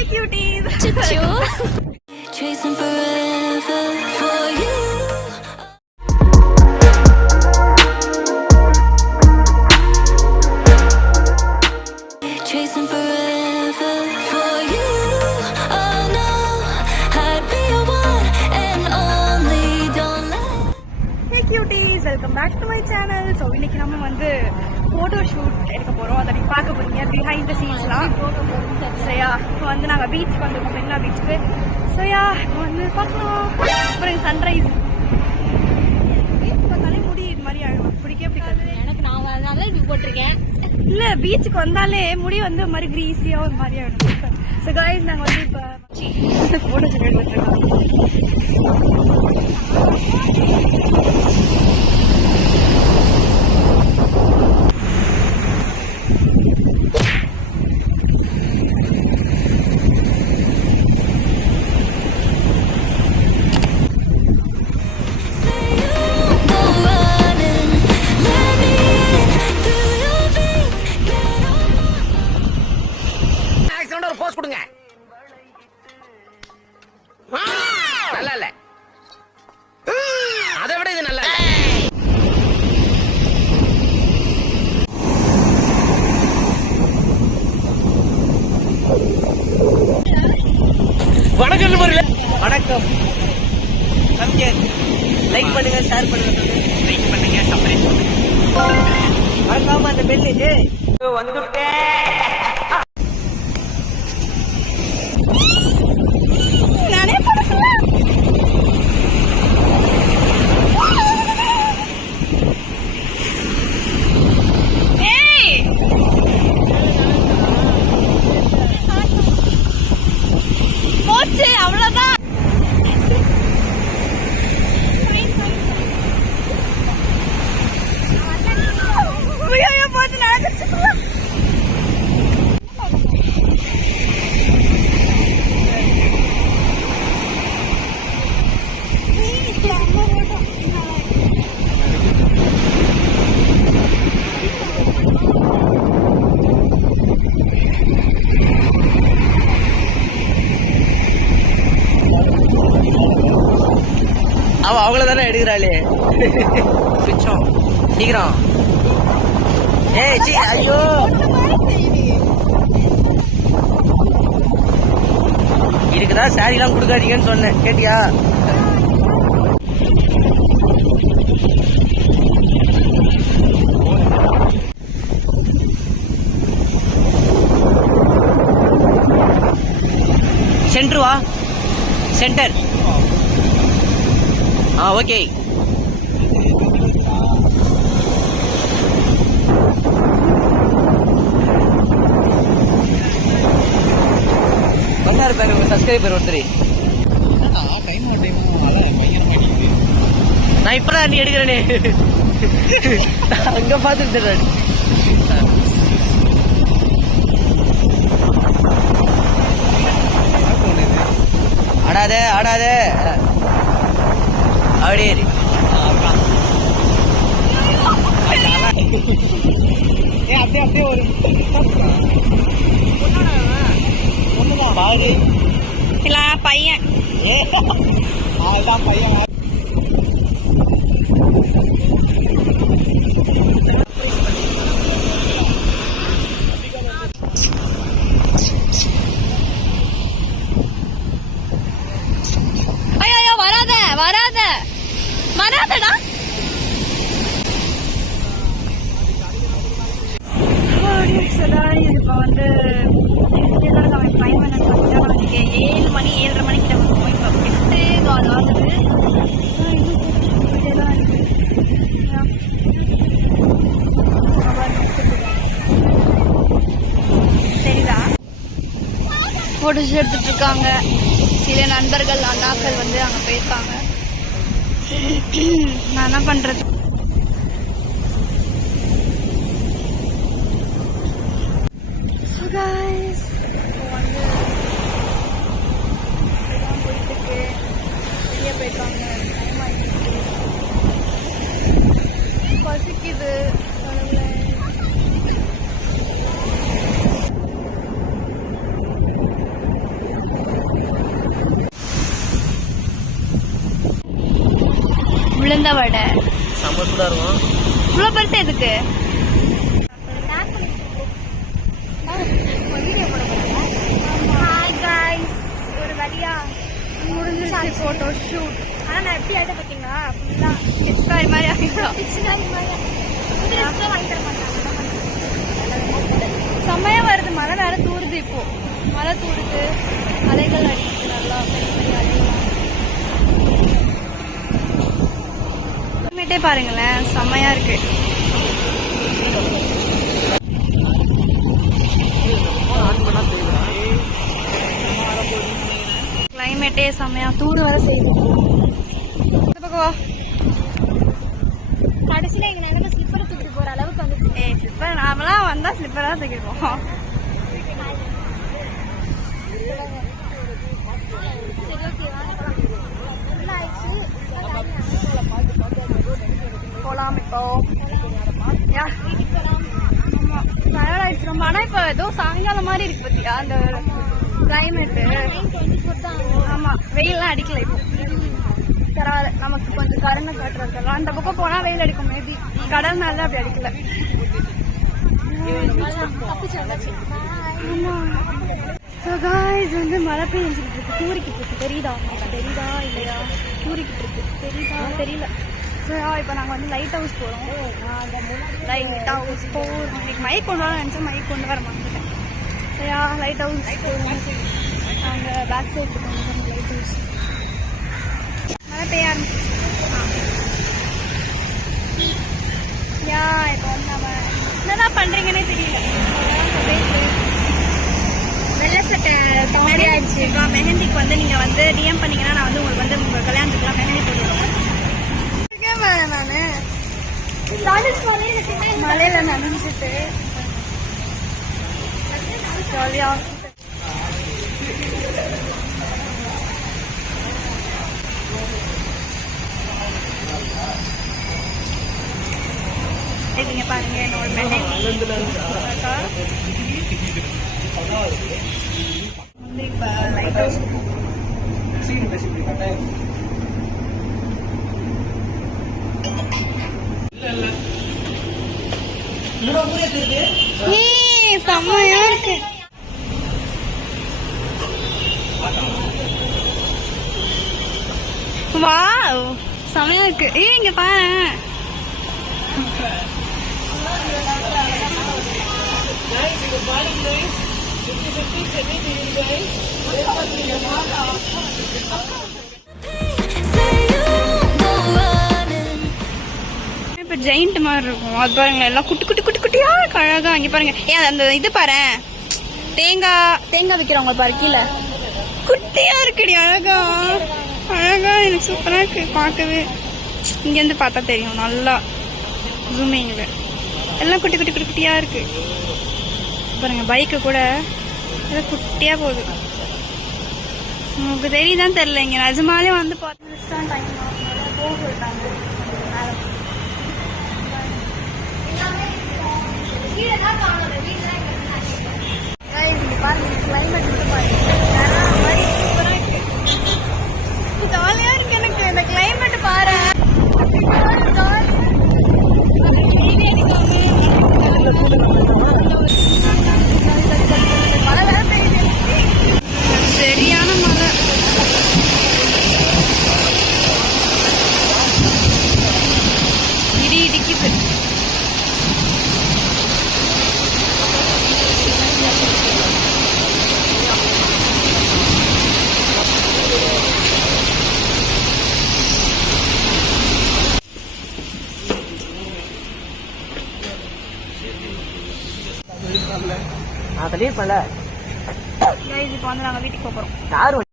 Hey cuties. Chasing forever for you. Chasing forever for you. Oh no, I'd be your one and only. Don't let. Hey cuties, welcome back to my channel. So இன்னைக்கு நம்ம வந்து photo shoot எடுக்க போறோம். அதை நீங்க பார்க்க போறீங்க behind the scenesலாம். சரியா, இப்போ வந்து நாங்க பீச்சுக்கு வந்திருக்கோம், மெரினா பீச்சுக்கு. சரியா, இப்போ வந்து பார்க்கலாம். அப்புறம் சன்ரைஸ். பார்த்தாலே முடி இது மாதிரி ஆயிடும், பிடிக்கவே பிடிக்காது எனக்கு. நான் அதனால இப்படி போட்டிருக்கேன். இல்ல, பீச்சுக்கு வந்தாலே முடி வந்து ஒரு மாதிரி கிரீஸியா ஒரு மாதிரி ஆயிடும். ஸோ காய்ஸ், நாங்கள் வந்து இப்போ போட்டோ ஷூட் எடுத்துட்டு இருக்கோம். நல்லா இல்ல, அதை விட இது நல்லா இல்ல. வணக்கம் நண்பர்களே. வணக்கம். லைக் பண்ணுங்க, ஷேர் பண்ணுங்க, லைக் பண்ணுங்க, சப்ஸ்கிரைப் பண்ணுங்க. மறக்காம அந்த பெல் வந்துட்டேன். அவ்வளவுதான். அவ அவங்களதானே எடுக்கிறாளே. பிச்சம் சீக்கிரம். ஏய் சி, ஐயோ இருக்குதா, சாரி எல்லாம் கொடுக்காதீங்கன்னு சொன்னேன், கேட்டியா? சென்டர் வா, சென்டர். ஓகே. பண்ணாரு பேரு ஒரு சப்ஸ்கிரைபர் ஒருத்தர். நான் இப்பதான் நீ எடுக்கிறேனே, அங்க பாத்துட்டு ஆடாதே ஆடாதே, அப்படியே அப்படியே ஒரு பையன். பையன் வராதடா. இப்போ வந்து டைம் என்னன்னு 7 மணி 7:30 மணிக்கு நம்ம போய் இப்போ 8:15 ஆகுது. சரிதா, போட்டோஸ் எடுத்துட்டு இருக்காங்க. சில நண்பர்கள் அண்ணாக்கள் வந்து அங்கே போயிருக்காங்க. நான் என்ன பண்றது? வெளியே போயிருக்காங்க, டைம் ஆகிடுச்சு, பசிக்குது. உளுந்த வடை செம்ம சூடா இருக்கும். இவ்வளோ பெருசு எதுக்கு? ஒரு வழியா முடிஞ்சிருச்சு ஃபோட்டோ ஷூட். ஆனால் நான் எப்படி ஆகிட்ட பார்த்தீங்களா ஃபுல்லாக பிச்காரி மாதிரி ஆகிட்டோம். செம்மையாக வருது. மழை வேற தூருது. இப்போ மழை தூருது, அலைகள் அடிக்குது, நல்லா பெரிய பெரிய அலைகள். கிளைமேட்டே பாருங்களேன், செம்மையா இருக்கு. கிளைமேட்டே செம்மையா தூடு வர செய்யுது. இந்த பக்கம் வா. கடைசியில எங்க நினைவு ஸ்லிப்பரை தூக்கிட்டு போற அளவுக்கு வந்து ஸ்லிப்பர் நாமெல்லாம் வந்தா ஸ்லிப்பரா தூக்கிடுவோம். போலாம் இப்போ. டயர்ட் ஆயிடுச்சு ரொம்ப. ஆனா இப்போ ஏதோ சாயங்காலம் மாதிரி இருக்கு பத்தியா அந்த கிளைமேட்டு. ஆமா, வெயில்லாம் அடிக்கல இப்போ. பரவாயில்ல, நமக்கு கொஞ்சம் கருணை காட்டுறதுலாம். அந்த பக்கம் போனா வெயில் அடிக்கும். மேபி கடல் மேல அப்படி அடிக்கல. ஸோ காய்ஸ் வந்து மழை பெஞ்சிக்கிட்டு இருக்கு, தூரிக்கிட்டு இருக்கு. தெரியுதா இல்லையா? தூரிக்கிட்டு இருக்கு. தெரியுதா தெரியல. ஸோ இப்போ நாங்கள் வந்து லைட் ஹவுஸ் போகிறோம். லைட் ஹவுஸ் போகிறோம். இன்னைக்கு மைக் கொண்டு வர நினச்சேன், மைக் கொண்டு வர மாட்டேன். சரியா, லைட் ஹவுஸ் போகிறோம். நாங்கள் பேக் சைடு போகிறோம். லைட் ஹவுஸ் மழை பெய்ய ஆரம்பிச்சு. யா இப்போ வந்து நம்ம என்னதான் பண்ணுறீங்கன்னே தெரியல. வெள்ளை சட்டை கமெடி ஆயிடுச்சு. மெஹந்திக்கு வந்து நீங்கள் வந்து டிஎம் பண்ணீங்கன்னா நான் வந்து உங்களுக்கு வந்து உங்கள் கல்யாணத்துக்குலாம் மெஹந்தி போட்டுருவேன். நான் மழையில நனைஞ்சிட்டு ஜாலியா நீங்க பாருங்க என்னோட மெஹந்தி வந்து இப்ப லைட் ஹவுஸ். செம்மையா இருக்கு. வாவ், செம்மையா இருக்கு. இங்க பாரு. இப்ப ஜெயிண்ட் மாதிரி இருக்கும். அது பாருங்க, எல்லாம் குட்டி குட்டி குட்டி குட்டியா அழகா. இங்க பாருங்க, ஏன் அந்த இது பாரு, தேங்காய் விற்கிறவங்க பாரு, கீழே குட்டியா இருக்குடி. அழகா அழகா, எனக்கு சூப்பரா இருக்கு பார்க்கவே. இங்கேருந்து பார்த்தா தெரியும் நல்லா ஜூமிங்ல. எல்லாம் குட்டி குட்டி குட்டி குட்டியா இருக்கு பாருங்க. பைக்கு கூட குட்டியா போகுது. உங்களுக்கு தெரியுதான் தெரியல. இங்க நிஜமாலே வந்து பார்த்தா டைம் போட்டாங்க. ஜாலியா இருக்கு எனக்கு இந்த கிளைமேட் பாரு. மழை வேற பெய்யுது, சரியான மழை. இடி இடிக்குது. நான் சொல்லியிருப்பேன்ல. இப்போ வந்து நாங்கள் வீட்டுக்கு போகிறோம். யாரும்